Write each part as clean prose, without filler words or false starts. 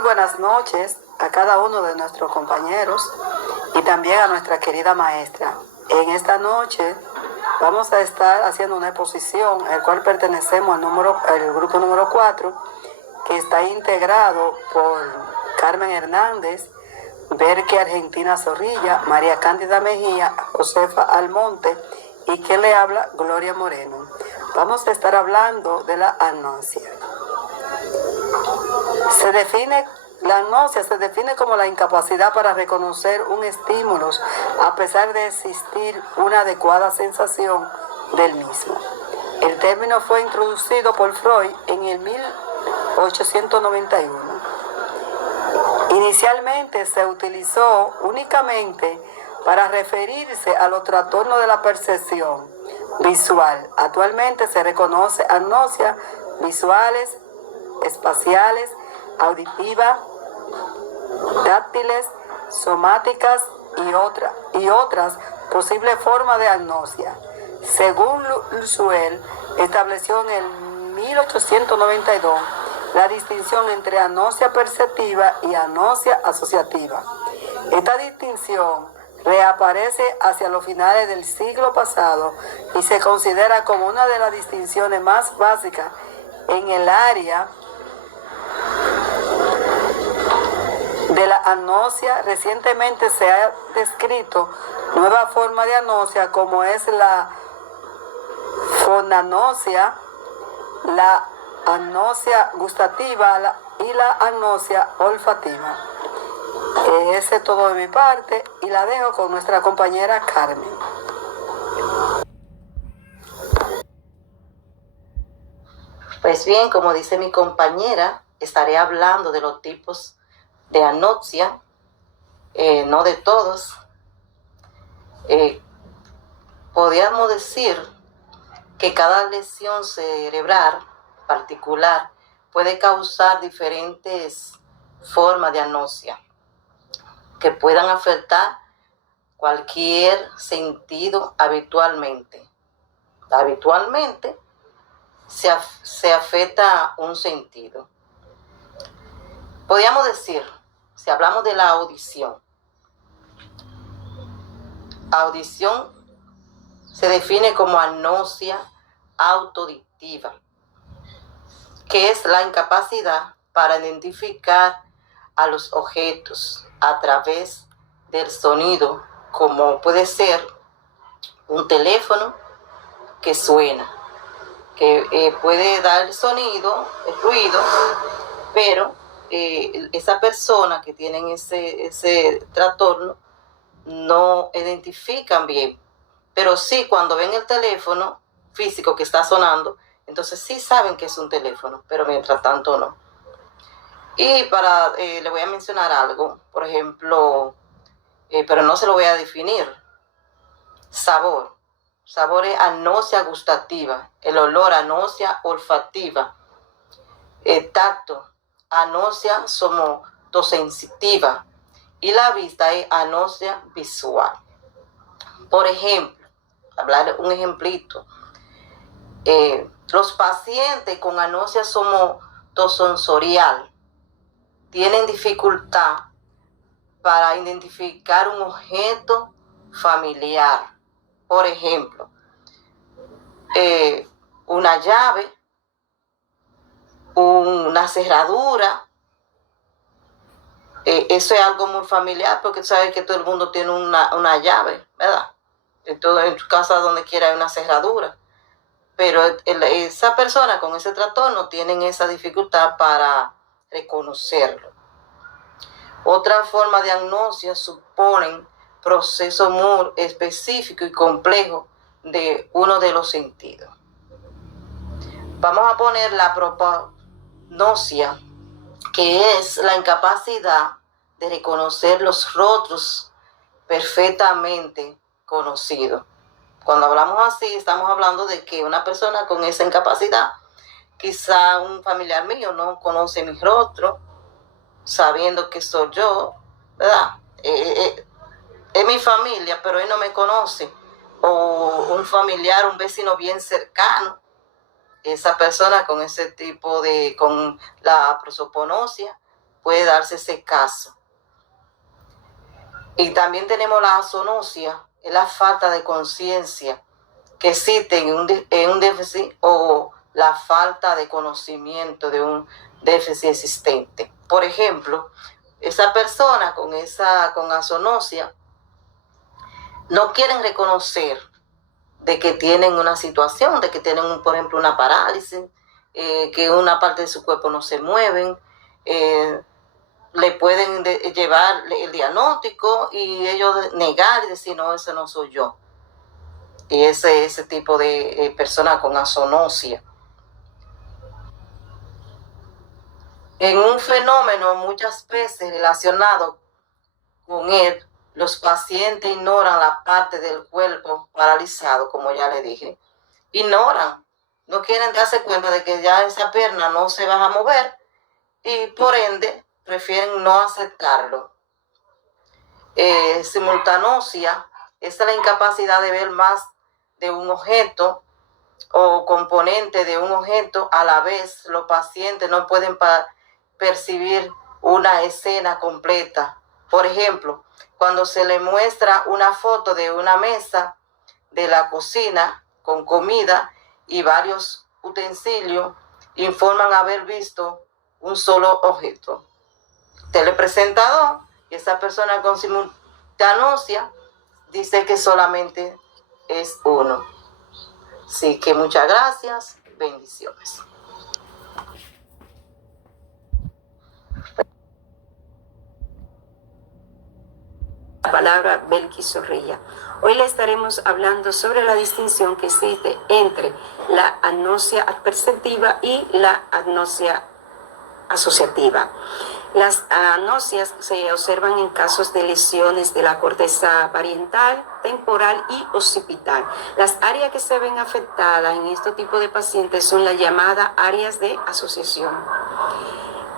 Muy buenas noches a cada uno de nuestros compañeros y también a nuestra querida maestra. En esta noche vamos a estar haciendo una exposición, al cual pertenecemos al grupo número 4, que está integrado por Carmen Hernández, Berke Argentina Zorrilla, María Cándida Mejía, Josefa Almonte y quien le habla, Gloria Moreno. Vamos a estar hablando de la agnosia. La agnosia se define como la incapacidad para reconocer un estímulo a pesar de existir una adecuada sensación del mismo. El término fue introducido por Freud en el 1891. Inicialmente se utilizó únicamente para referirse a los trastornos de la percepción visual. Actualmente se reconoce agnosias visuales, espaciales, auditivas, táctiles, somáticas y otras posibles formas de agnosia. Según Lusuel, estableció en el 1892 la distinción entre agnosia perceptiva y agnosia asociativa. Esta distinción reaparece hacia los finales del siglo pasado y se considera como una de las distinciones más básicas en el área de la agnosia. Recientemente se ha descrito nueva forma de agnosia como es la fonagnosia, la agnosia gustativa y la agnosia olfativa. Ese es todo de mi parte y la dejo con nuestra compañera Carmen. Pues bien, como dice mi compañera, estaré hablando de los tipos de agnosia, no de todos. Podríamos decir que cada lesión cerebral particular puede causar diferentes formas de agnosia que puedan afectar cualquier sentido habitualmente. Habitualmente se afecta un sentido. Podríamos decir, si hablamos de la audición se define como agnosia auditiva, que es la incapacidad para identificar a los objetos a través del sonido, como puede ser un teléfono que suena, que puede dar el sonido, el ruido, pero esa persona que tienen ese trastorno no identifican bien, pero sí cuando ven el teléfono físico que está sonando, entonces sí saben que es un teléfono, pero mientras tanto no. Y le voy a mencionar algo, por ejemplo, pero no se lo voy a definir. Sabor es agnosia gustativa, el olor agnosia olfativa, tacto agnosia somatosensitiva y la vista es agnosia visual. Por ejemplo, hablar un ejemplito, los pacientes con agnosia somatosensorial tienen dificultad para identificar un objeto familiar. Por ejemplo, una llave, una cerradura. Eso es algo muy familiar porque sabes que todo el mundo tiene una llave, ¿verdad? En tu casa donde quiera hay una cerradura. Pero esa persona con ese trastorno tienen esa dificultad para reconocerlo. Otra forma de agnosia suponen procesos muy específicos y complejos de uno de los sentidos. Vamos a poner la propagnosia, que es la incapacidad de reconocer los rostros perfectamente conocidos. Cuando hablamos así, estamos hablando de que una persona con esa incapacidad, quizá un familiar mío no conoce mi rostro, sabiendo que soy yo, ¿verdad? Es mi familia, pero él no me conoce. O un familiar, un vecino bien cercano, esa persona con ese tipo con la prosopagnosia puede darse ese caso. Y también tenemos la azonosia, es la falta de conciencia que existe en un déficit o la falta de conocimiento de un déficit existente. Por ejemplo, esa persona con azonosia no quieren reconocer de que tienen una situación, de que tienen, por ejemplo, una parálisis, que una parte de su cuerpo no se mueven, le pueden llevar el diagnóstico y ellos negar y decir, no, ese no soy yo. Y ese tipo de persona con azonosia. En un fenómeno muchas veces relacionado con él, los pacientes ignoran la parte del cuerpo paralizado, como ya le dije. Ignoran, no quieren darse cuenta de que ya esa pierna no se va a mover y por ende prefieren no aceptarlo. Simultanosia es la incapacidad de ver más de un objeto o componente de un objeto a la vez. Los pacientes no pueden percibir una escena completa. Por ejemplo, cuando se le muestra una foto de una mesa de la cocina con comida y varios utensilios, informan haber visto un solo objeto. Telepresentador, y esa persona con simultanosia dice que solamente es uno. Así que muchas gracias, bendiciones. La palabra Belkis Zorrilla. Hoy le estaremos hablando sobre la distinción que existe entre la agnosia perceptiva y la agnosia asociativa. Las agnosias se observan en casos de lesiones de la corteza parietal, temporal y occipital. Las áreas que se ven afectadas en este tipo de pacientes son las llamadas áreas de asociación.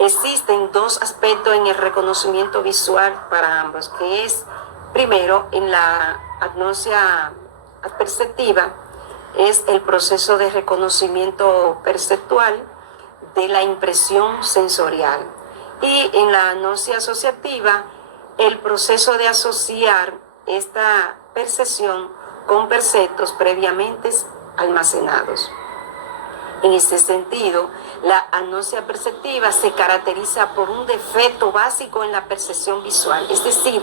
Existen dos aspectos en el reconocimiento visual para ambos, que es, primero, en la agnosia perceptiva, es el proceso de reconocimiento perceptual de la impresión sensorial. Y en la agnosia asociativa, el proceso de asociar esta percepción con perceptos previamente almacenados. En este sentido, la agnosia perceptiva se caracteriza por un defecto básico en la percepción visual, es decir,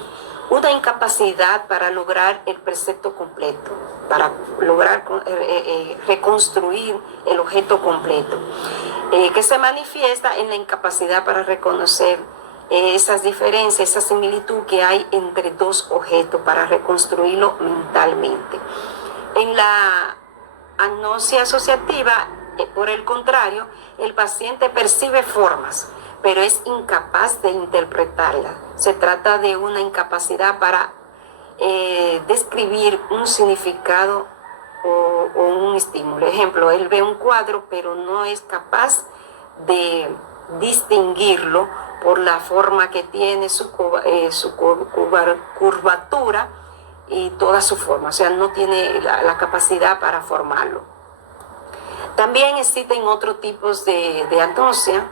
una incapacidad para lograr el percepto completo, para lograr reconstruir el objeto completo, que se manifiesta en la incapacidad para reconocer esas diferencias, esa similitud que hay entre dos objetos para reconstruirlo mentalmente. En la agnosia asociativa, por el contrario, el paciente percibe formas, pero es incapaz de interpretarlas. Se trata de una incapacidad para describir un significado o un estímulo. Ejemplo, él ve un cuadro, pero no es capaz de distinguirlo por la forma que tiene, su curvatura y toda su forma. O sea, no tiene la capacidad para formarlo. También existen otros tipos de agnosia,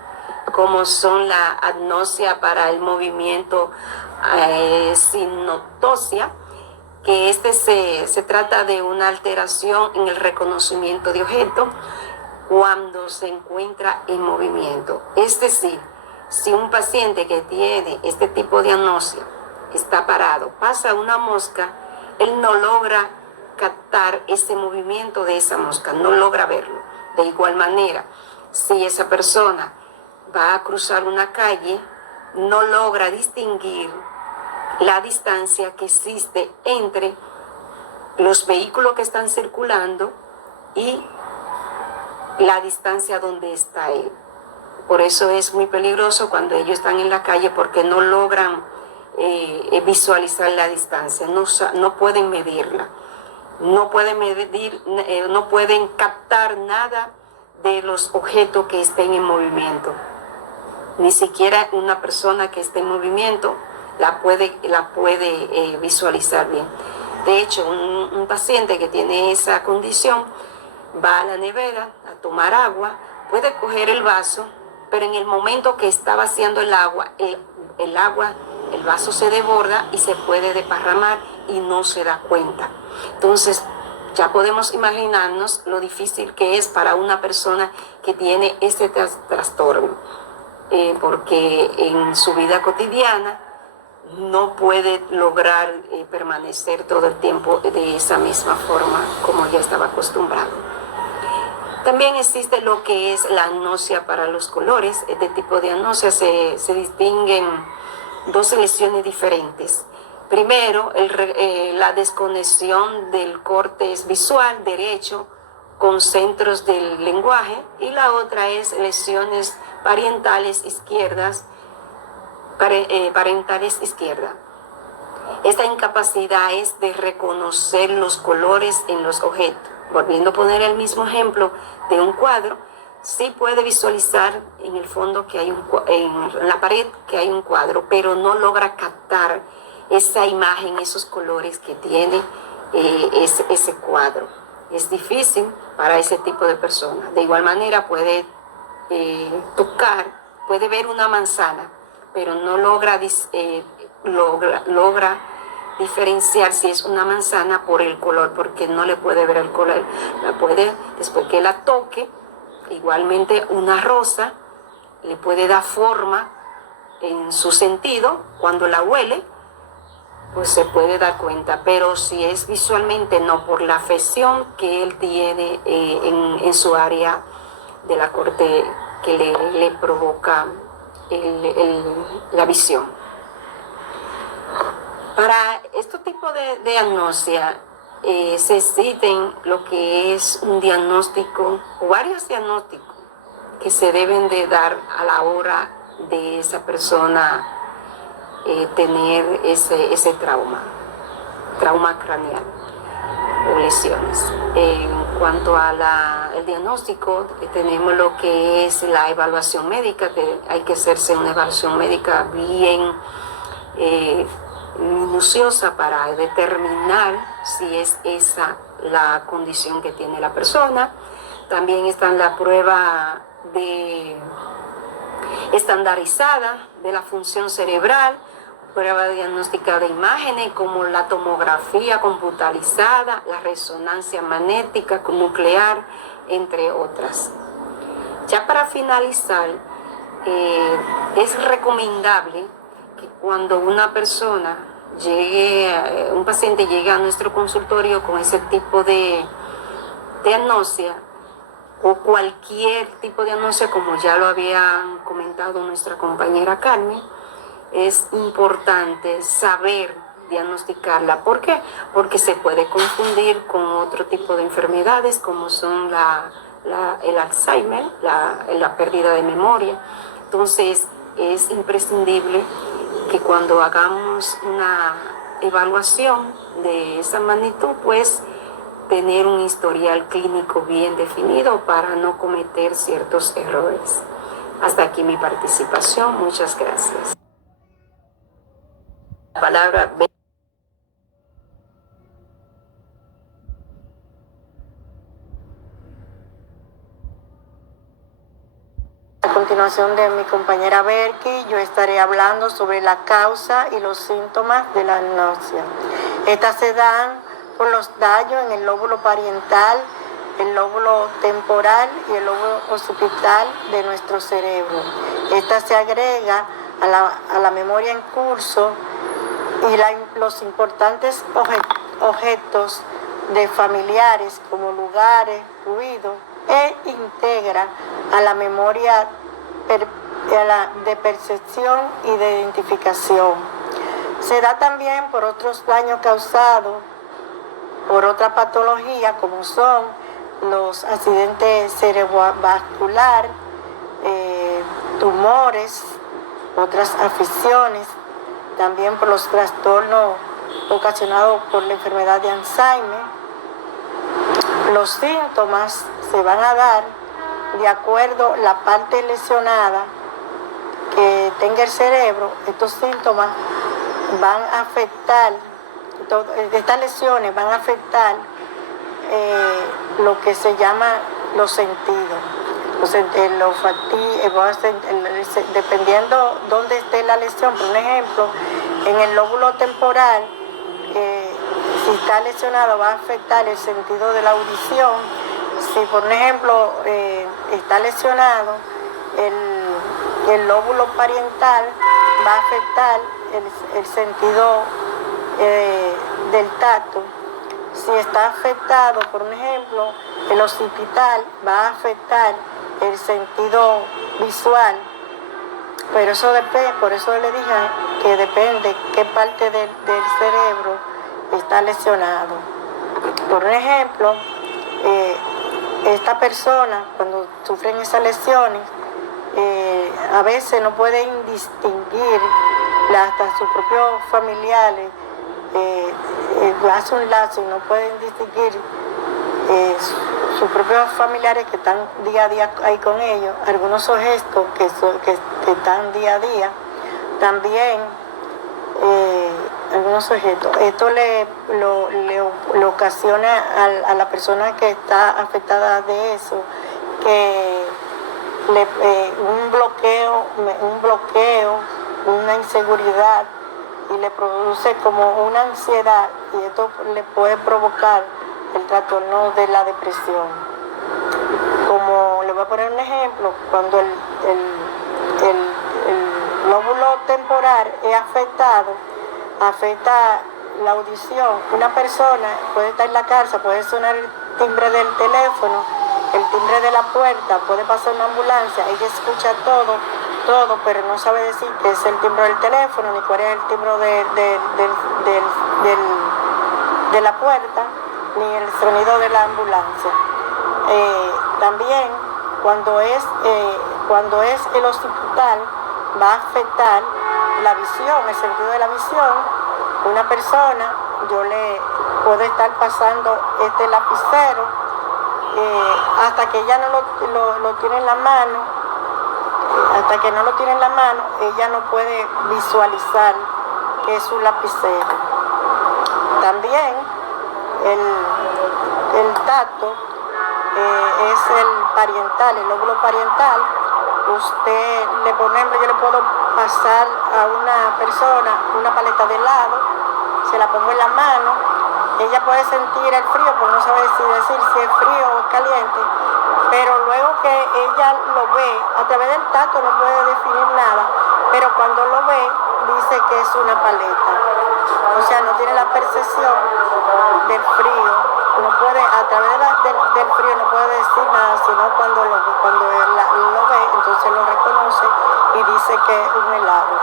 como son la agnosia para el movimiento sinotosia, que se trata de una alteración en el reconocimiento de objetos cuando se encuentra en movimiento. Es decir, si un paciente que tiene este tipo de agnosia está parado, pasa una mosca, él no logra captar ese movimiento de esa mosca, no logra verlo. De igual manera, si esa persona va a cruzar una calle, no logra distinguir la distancia que existe entre los vehículos que están circulando y la distancia donde está él. Por eso es muy peligroso cuando ellos están en la calle, porque no logran visualizar la distancia, no pueden medirla. No pueden medir, no pueden captar nada de los objetos que estén en movimiento. Ni siquiera una persona que esté en movimiento la puede visualizar bien. De hecho, un paciente que tiene esa condición va a la nevera a tomar agua, puede coger el vaso pero en el momento que está vaciando el agua, el vaso se desborda y se puede desparramar y no se da cuenta. Entonces, ya podemos imaginarnos lo difícil que es para una persona que tiene este trastorno, porque en su vida cotidiana no puede lograr permanecer todo el tiempo de esa misma forma como ya estaba acostumbrado. También existe lo que es la anosia para los colores. Este tipo de anosia se distinguen dos lesiones diferentes. Primero, la desconexión del córtex visual derecho con centros del lenguaje, y la otra es lesiones parentales izquierdas. Esta incapacidad es de reconocer los colores en los objetos. Volviendo a poner el mismo ejemplo de un cuadro, sí puede visualizar en el fondo que hay en la pared que hay un cuadro, pero no logra captar esa imagen, esos colores que tiene ese cuadro. Es difícil para ese tipo de personas. De igual manera puede tocar, puede ver una manzana, pero no logra diferenciar si es una manzana por el color, porque no le puede ver el color. La puede, después que la toque, igualmente una rosa le puede dar forma en su sentido. Cuando la huele, pues se puede dar cuenta, pero si es visualmente, no, por la afección que él tiene en su área de la corte que le provoca la visión. Para este tipo de anosia se existen lo que es un diagnóstico o varios diagnósticos que se deben de dar a la hora de esa persona tener ese trauma craneal o lesiones. En cuanto al diagnóstico, tenemos lo que es la evaluación médica, que hay que hacerse una evaluación médica bien minuciosa para determinar si es esa la condición que tiene la persona. También está la prueba estandarizada de la función cerebral, prueba diagnóstica de imágenes como la tomografía computarizada, la resonancia magnética nuclear, entre otras. Ya para finalizar, es recomendable que cuando una persona un paciente llegue a nuestro consultorio con ese tipo de anosia, o cualquier tipo de anosia, como ya lo había comentado nuestra compañera Carmen, es importante saber diagnosticarla. ¿Por qué? Porque se puede confundir con otro tipo de enfermedades como son el Alzheimer, la pérdida de memoria. Entonces es imprescindible que cuando hagamos una evaluación de esa magnitud, pues tener un historial clínico bien definido para no cometer ciertos errores. Hasta aquí mi participación. Muchas gracias. La palabra. A continuación de mi compañera Berky, yo estaré hablando sobre la causa y los síntomas de la anosia. Estas se dan por los daños en el lóbulo parietal, el lóbulo temporal y el lóbulo occipital de nuestro cerebro. Esta se agrega a la memoria en curso y los importantes objetos de familiares como lugares, ruido, e integra a la memoria de percepción y de identificación. Se da también por otros daños causados por otra patología, como son los accidentes cerebrovasculares, tumores, otras afecciones, también por los trastornos ocasionados por la enfermedad de Alzheimer. Los síntomas se van a dar de acuerdo a la parte lesionada que tenga el cerebro. Estos síntomas van a afectar, estas lesiones van a afectar lo que se llama los sentidos. el olfativo, dependiendo dónde esté la lesión. Por ejemplo, en el lóbulo temporal, si está lesionado va a afectar el sentido de la audición. Si por ejemplo está lesionado el lóbulo parietal, va a afectar el sentido del tacto. Si está afectado, por ejemplo, el occipital, va a afectar el sentido visual. Pero eso depende, por eso le dije que depende qué parte del cerebro está lesionado. Por ejemplo, esta persona, cuando sufren esas lesiones, a veces no pueden distinguir hasta sus propios familiares, hace un lazo y no pueden distinguir sus propios familiares que están día a día ahí con ellos, algunos gestos que están día a día, también algunos objetos. Esto le ocasiona a la persona que está afectada de eso que un bloqueo, una inseguridad, y le produce como una ansiedad, y esto le puede provocar el trastorno de la depresión. Como le voy a poner un ejemplo, cuando el lóbulo temporal es afectado, afecta la audición. Una persona puede estar en la casa, puede sonar el timbre del teléfono, el timbre de la puerta, puede pasar una ambulancia, ella escucha todo, pero no sabe decir qué es el timbre del teléfono ni cuál es el timbre de la puerta, ni el sonido de la ambulancia. También cuando es el occipital, va a afectar la visión, el sentido de la visión. Una persona, yo le puedo estar pasando este lapicero hasta que ella no lo tiene en la mano, hasta que no lo tiene en la mano, ella no puede visualizar que es un lapicero. También el tacto es el parietal, el lóbulo parietal. Usted, por ejemplo, yo le puedo pasar a una persona una paleta de helado, se la pongo en la mano, ella puede sentir el frío, pero no sabe decir si es frío o es caliente, pero luego que ella lo ve, a través del tacto no puede definir nada, pero cuando lo ve, dice que es una paleta. O sea, no tiene la percepción del frío, no puede, a través del frío no puede decir nada, sino cuando lo ve, entonces lo reconoce y dice que es un helado.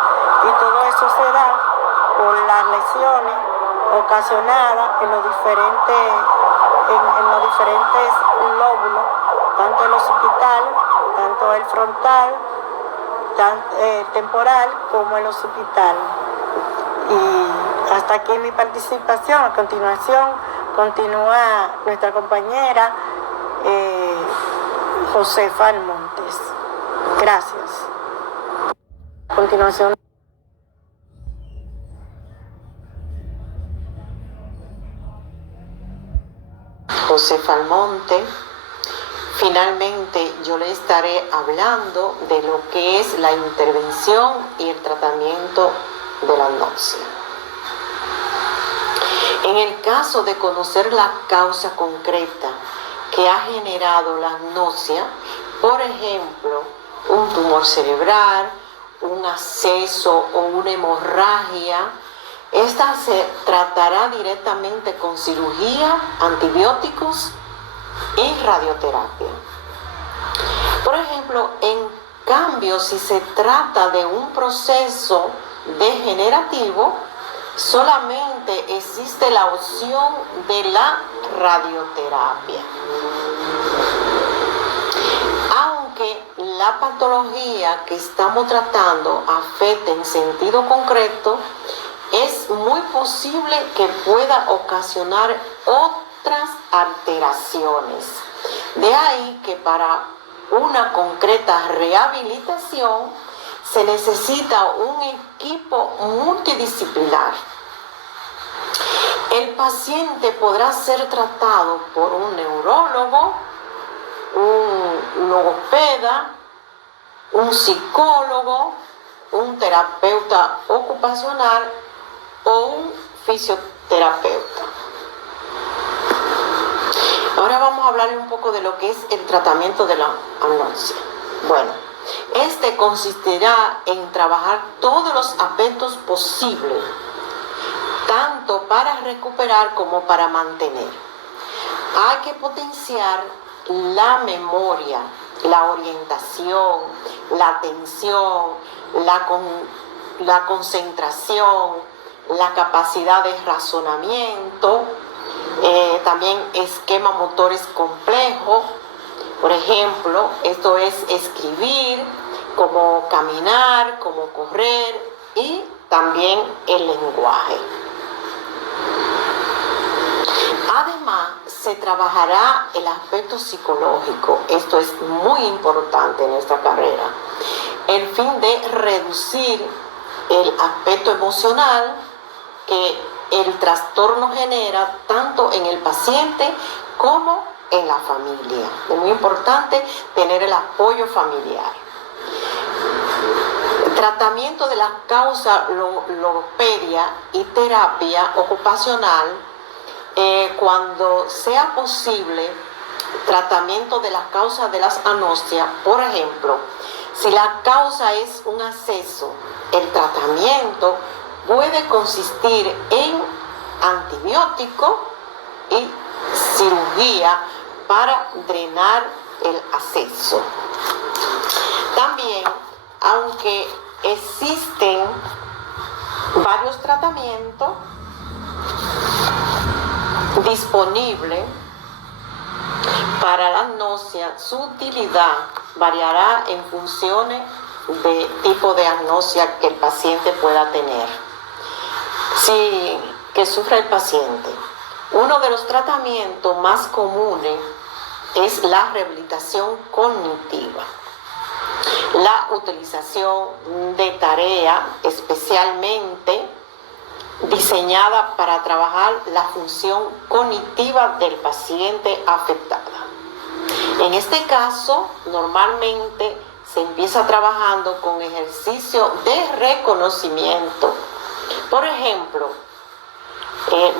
Y todo eso se da por las lesiones ocasionadas en los diferentes lóbulos, tanto el occipital, tanto el frontal, temporal como el occipital. Y hasta aquí mi participación. A continuación continúa nuestra compañera Josefa Almontes. Gracias. A continuación. Josefa Almonte. Finalmente yo le estaré hablando de lo que es la intervención y el tratamiento de la náusea. En el caso de conocer la causa concreta que ha generado la náusea, por ejemplo, un tumor cerebral, un absceso o una hemorragia, esta se tratará directamente con cirugía, antibióticos y radioterapia. Por ejemplo, en cambio, si se trata de un proceso degenerativo, solamente existe la opción de la radioterapia. Aunque la patología que estamos tratando afecte en sentido concreto, es muy posible que pueda ocasionar otras alteraciones. De ahí que para una concreta rehabilitación se necesita un equipo multidisciplinar. El paciente podrá ser tratado por un neurólogo, un logopeda, un psicólogo, un terapeuta ocupacional o un fisioterapeuta. Ahora vamos a hablarle un poco de lo que es el tratamiento de la anoxia. Bueno, este consistirá en trabajar todos los aspectos posibles, tanto para recuperar como para mantener. Hay que potenciar la memoria, la orientación, la atención, la concentración, la capacidad de razonamiento, también esquemas motores complejos. Por ejemplo, esto es escribir, como caminar, como correr y también el lenguaje. Además, se trabajará el aspecto psicológico. Esto es muy importante en esta carrera. El fin de reducir el aspecto emocional que el trastorno genera tanto en el paciente como en la familia. Es muy importante tener el apoyo familiar. El tratamiento de la causa logopedia y terapia ocupacional, cuando sea posible, tratamiento de la causa de las anosmias. Por ejemplo, si la causa es un absceso, el tratamiento puede consistir en antibiótico y cirugía para drenar el absceso. También, aunque existen varios tratamientos disponibles para la anosmia, su utilidad variará en función de tipo de anosmia que el paciente pueda tener. Que sufra el paciente. Uno de los tratamientos más comunes es la rehabilitación cognitiva. La utilización de tarea especialmente diseñada para trabajar la función cognitiva del paciente afectada. En este caso, normalmente se empieza trabajando con ejercicio de reconocimiento. Por ejemplo,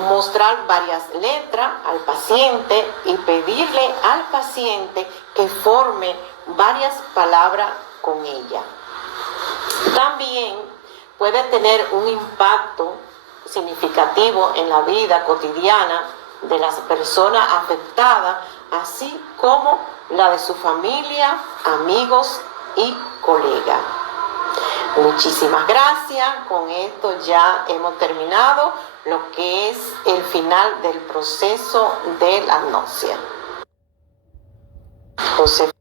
mostrar varias letras al paciente y pedirle al paciente que forme varias palabras con ella. También puede tener un impacto significativo en la vida cotidiana de las personas afectadas, así como la de su familia, amigos y colegas. Muchísimas gracias. Con esto ya hemos terminado lo que es el final del proceso de la anosmia. José.